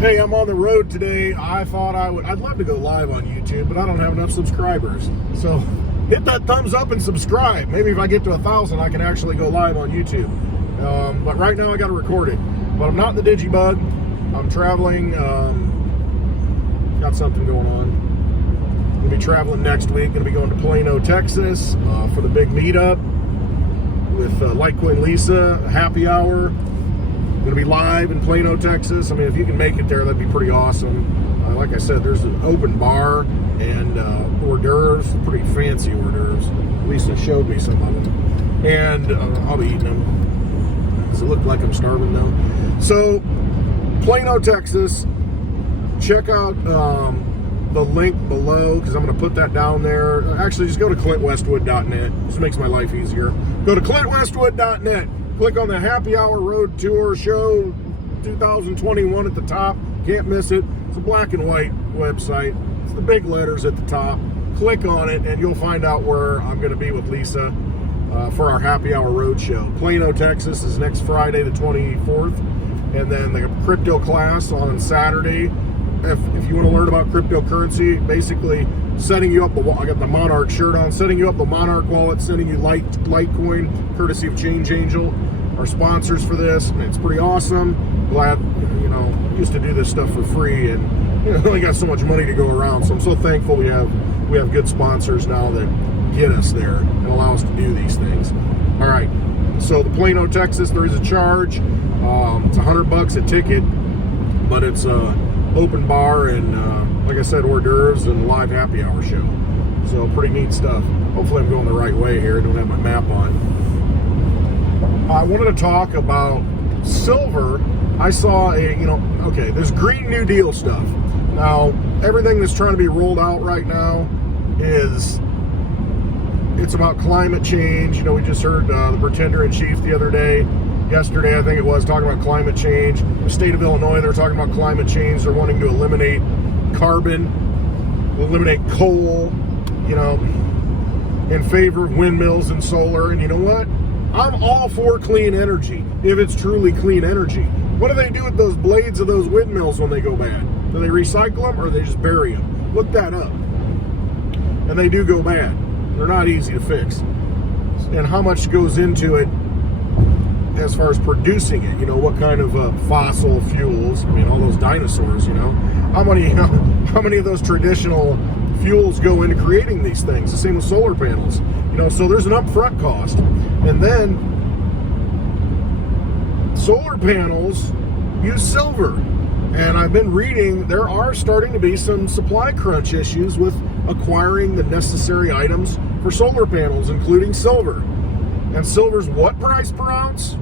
Hey, I'm on the road today. I'd love to go live on YouTube, but I don't have enough subscribers. So hit that thumbs up and subscribe. Maybe if I get to 1,000, I can actually go live on YouTube. But right now I got to record it. But I'm not in the Digibug. I'm traveling. Got something going on. I'm going to be traveling next week. Going to be going to Plano, Texas for the big meetup with LITECOIN Lisa, happy hour. Going to be live in Plano, Texas. I mean, if you can make it there, that'd be pretty awesome. Like I said, there's an open bar and hors d'oeuvres, pretty fancy hors d'oeuvres. Lisa showed me some of them. And I'll be eating them. Does it look like I'm starving though? So, Plano, Texas. Check out the link below because I'm going to put that down there. Actually, just go to clintwestwood.net. This makes my life easier. Go to clintwestwood.net. Click on the Happy Hour Road Tour Show 2021 at the top. Can't miss it. It's a black and white website. It's the big letters at the top. Click on it and you'll find out where I'm going to be with Lisa for our Happy Hour Road Show. Plano, Texas is next Friday, the 24th. And then the crypto class on Saturday. If you want to learn about cryptocurrency, basically setting you up, I got the Monarch shirt on, setting you up the Monarch wallet, sending you Litecoin, courtesy of ChangeAngel, our sponsors for this. And it's pretty awesome. Glad, I used to do this stuff for free and only got so much money to go around. So I'm so thankful we have good sponsors now that get us there and allow us to do these things. All right. So the Plano, Texas, there is a charge. It's $100 a ticket, but it's open bar and like I said, hors d'oeuvres and live happy hour show. So pretty neat stuff. Hopefully I'm going the right way here. I don't have my map on. I wanted to talk about silver. I saw there's Green New Deal stuff. Now, everything that's trying to be rolled out right now it's about climate change. We just heard the Pretender-in-Chief the other day, yesterday I think it was, talking about climate change. The state of Illinois, they're talking about climate change. They're wanting to eliminate carbon, eliminate coal, in favor of windmills and solar. And you know what? I'm all for clean energy, if it's truly clean energy. What do they do with those blades of those windmills when they go bad? Do they recycle them or they just bury them? Look that up. And they do go bad. They're not easy to fix. And how much goes into it as far as producing it? What kind of fossil fuels? I mean, all those dinosaurs, how many of those traditional fuels go into creating these things? The same with solar panels. So there's an upfront cost. And then solar panels use silver. And I've been reading there are starting to be some supply crunch issues with acquiring the necessary items for solar panels, including silver. And silver's what price per ounce?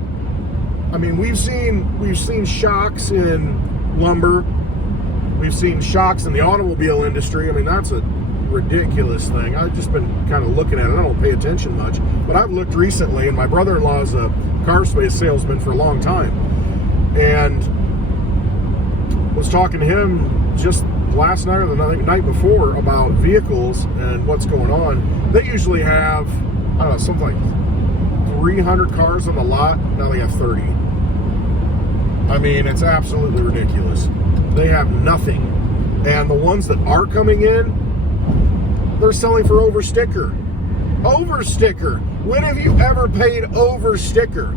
I mean, we've seen shocks in lumber. We've seen shocks in the automobile industry. I mean, that's a ridiculous thing. I've just been kind of looking at it. I don't pay attention much, but I've looked recently, and my brother-in-law is a car space salesman for a long time, and was talking to him just last night or the night before about vehicles and what's going on. They usually have, I don't know, something like 300 cars on the lot. Now they have 30. I mean, it's absolutely ridiculous. They have nothing. And the ones that are coming in, they're selling for over sticker. Over sticker. When have you ever paid over sticker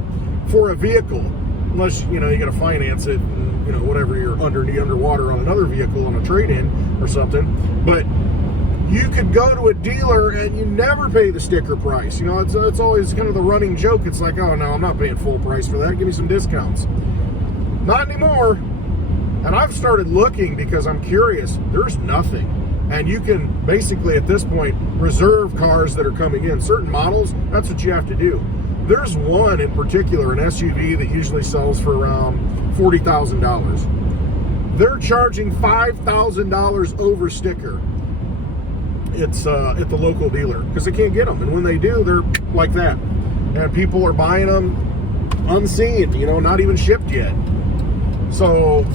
for a vehicle? Unless, you got to finance it and, whatever, you're underwater on another vehicle on a trade-in or something. But you could go to a dealer and you never pay the sticker price. It's always kind of the running joke. It's like, oh, no, I'm not paying full price for that. Give me some discounts. Not anymore. And I've started looking because I'm curious. There's nothing. And you can basically, at this point, reserve cars that are coming in. Certain models, that's what you have to do. There's one in particular, an SUV that usually sells for around $40,000. They're charging $5,000 over sticker. It's at the local dealer because they can't get them. And when they do, they're like that. And people are buying them unseen, not even shipped yet. So,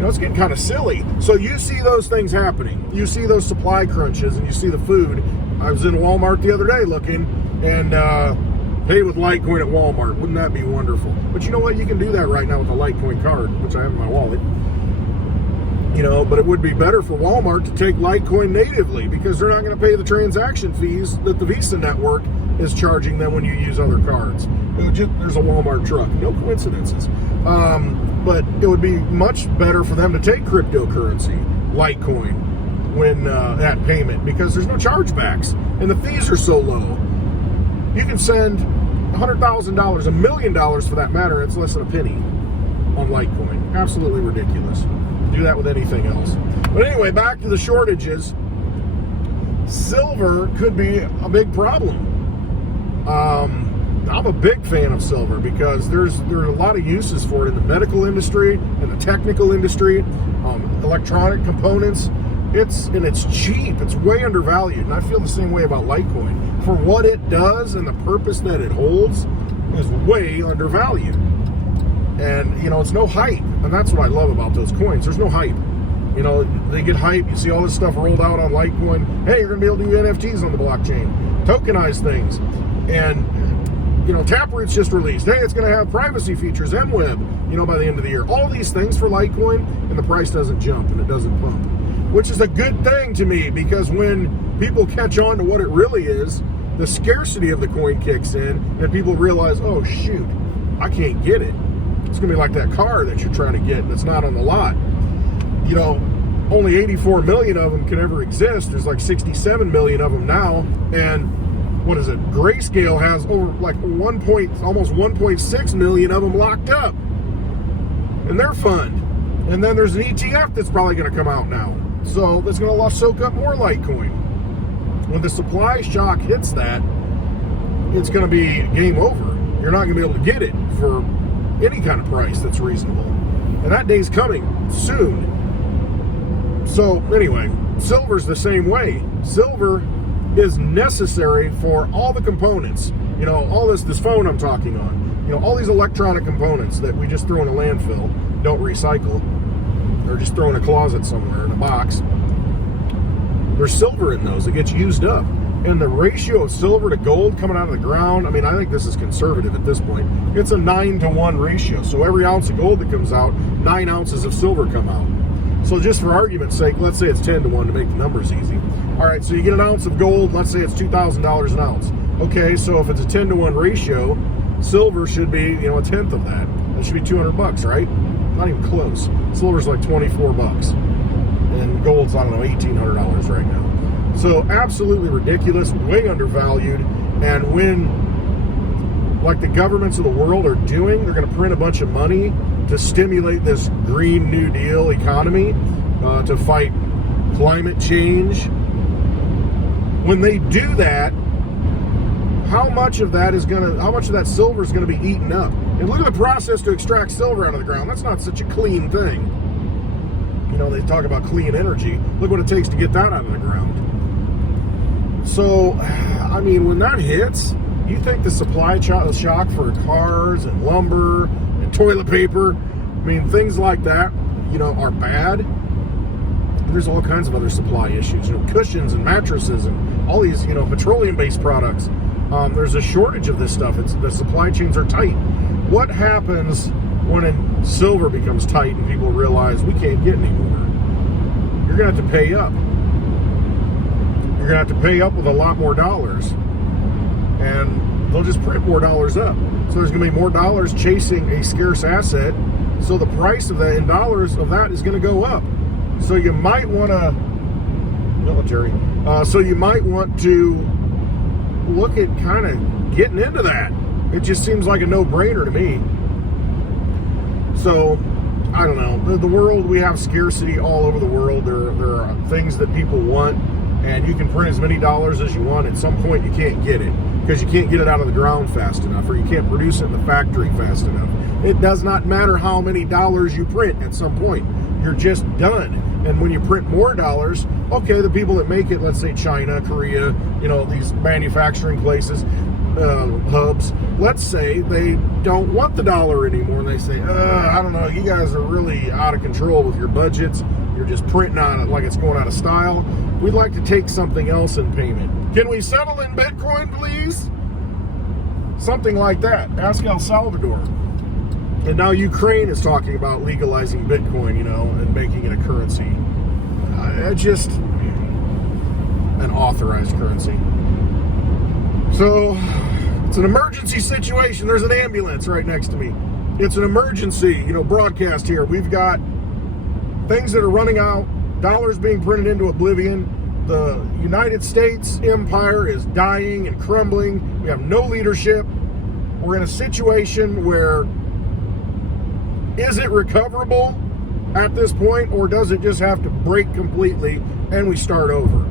it's getting kind of silly. So you see those things happening. You see those supply crunches and you see the food. I was in Walmart the other day looking and pay with Litecoin at Walmart. Wouldn't that be wonderful? But you know what? You can do that right now with the Litecoin card, which I have in my wallet. But it would be better for Walmart to take Litecoin natively, because they're not going to pay the transaction fees that the Visa network is charging them when you use other cards. There's a Walmart truck, no coincidences. But it would be much better for them to take cryptocurrency, Litecoin, when at payment, because there's no chargebacks and the fees are so low. You can send $100,000, $1 million for that matter, it's less than a penny on Litecoin. Absolutely ridiculous. Do that with anything else. But anyway, back to the shortages. Silver could be a big problem. I'm a big fan of silver because there are a lot of uses for it in the medical industry, in the technical industry, electronic components. It's cheap. It's way undervalued, and I feel the same way about Litecoin. For what it does and the purpose that it holds is way undervalued. And it's no hype, and that's what I love about those coins. There's no hype. They get hype. You see all this stuff rolled out on Litecoin. Hey, you're gonna be able to do NFTs on the blockchain, tokenize things, and Taproot's just released. Hey, it's gonna have privacy features, MWeb, by the end of the year. All these things for Litecoin, and the price doesn't jump and it doesn't pump, which is a good thing to me, because when people catch on to what it really is, the scarcity of the coin kicks in, and people realize, oh shoot, I can't get it. It's gonna be like that car that you're trying to get that's not on the lot. Only 84 million of them can ever exist. There's like 67 million of them now, and what is it? Grayscale has over like almost 1.6 million of them locked up, and they're fun. And then there's an ETF that's probably going to come out now, so that's going to soak up more Litecoin. When the supply shock hits that, it's going to be game over. You're not going to be able to get it for any kind of price that's reasonable, and that day's coming soon. So anyway, silver's the same way. Silver is necessary for all the components. All this phone I'm talking on. All these electronic components that we just throw in a landfill, don't recycle, or just throw in a closet somewhere in a box. There's silver in those. It gets used up. And the ratio of silver to gold coming out of the ground, I think this is conservative at this point. It's a 9-to-1 ratio. So every ounce of gold that comes out, 9 ounces of silver come out. So just for argument's sake, let's say it's 10-to-1 to make the numbers easy. All right, so you get an ounce of gold, let's say it's $2,000 an ounce. Okay, so if it's a 10-to-1 ratio, silver should be, a tenth of that. That should be $200, right? Not even close. Silver's like $24. And gold's, $1,800 right now. So absolutely ridiculous, way undervalued. And when, like the governments of the world are doing, they're going to print a bunch of money to stimulate this Green New Deal economy, to fight climate change. When they do that, how much of that silver is going to be eaten up? And look at the process to extract silver out of the ground. That's not such a clean thing. They talk about clean energy. Look what it takes to get that out of the ground. So, when that hits, you think the supply shock for cars and lumber and toilet paper, things like that, are bad. There's all kinds of other supply issues, cushions and mattresses and all these, petroleum-based products. There's a shortage of this stuff. The supply chains are tight. What happens when silver becomes tight and people realize we can't get anymore? You're going to have to pay up. You're going to have to pay up with a lot more dollars. And they'll just print more dollars up. So there's going to be more dollars chasing a scarce asset. So the price of that in dollars of that is going to go up. So you might want to, so you might want to look at kind of getting into that. It just seems like a no-brainer to me. So, I don't know. The world, we have scarcity all over the world. There are things that people want, and you can print as many dollars as you want. At some point, you can't get it because you can't get it out of the ground fast enough, or you can't produce it in the factory fast enough. It does not matter how many dollars you print at some point. You're just done. And when you print more dollars, okay, the people that make it, let's say China, Korea, these manufacturing places, hubs, let's say they don't want the dollar anymore, and they say, I don't know, you guys are really out of control with your budgets. You're just printing on it like it's going out of style. We'd like to take something else in payment. Can we settle in Bitcoin, please? Something like that. Ask El Salvador. And now Ukraine is talking about legalizing Bitcoin, you know, and making it a currency. Just an authorized currency. So it's an emergency situation. There's an ambulance right next to me. It's an emergency, you know, broadcast here. We've got things that are running out, dollars being printed into oblivion. The United States empire is dying and crumbling. We have no leadership. We're in a situation where, is it recoverable at this point, or does it just have to break completely and we start over?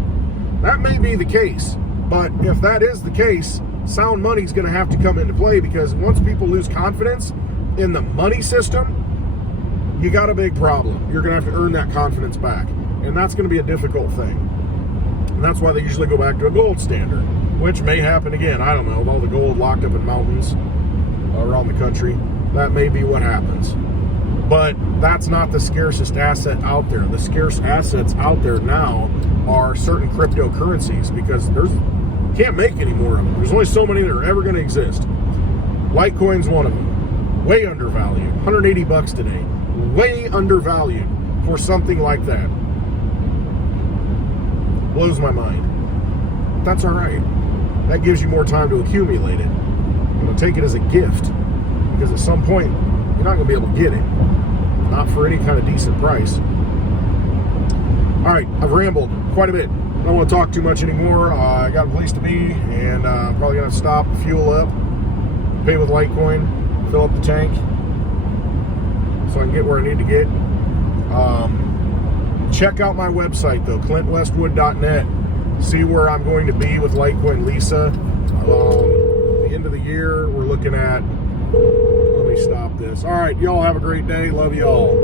That may be the case, but if that is the case, sound money is going to have to come into play, because once people lose confidence in the money system, you got a big problem. You're going to have to earn that confidence back, and that's going to be a difficult thing. And that's why they usually go back to a gold standard, which may happen again. I don't know, with all the gold locked up in mountains around the country. That may be what happens. But that's not the scarcest asset out there. The scarce assets out there now are certain cryptocurrencies, because can't make any more of them. There's only so many that are ever going to exist. Litecoin's one of them. Way undervalued. 180 bucks today. Way undervalued for something like that. Blows my mind. That's all right. That gives you more time to accumulate it. You know, take it as a gift, because at some point you're not going to be able to get it. Not for any kind of decent price. All right, I've rambled quite a bit. I don't want to talk too much anymore. I got a place to be, and I'm probably going to stop, fuel up, pay with Litecoin, fill up the tank, so I can get where I need to get. Check out my website, though, clintwestwood.net. See where I'm going to be with Litecoin Lisa. The end of the year, we're looking at... Let me stop this. All right, y'all have a great day. Love y'all.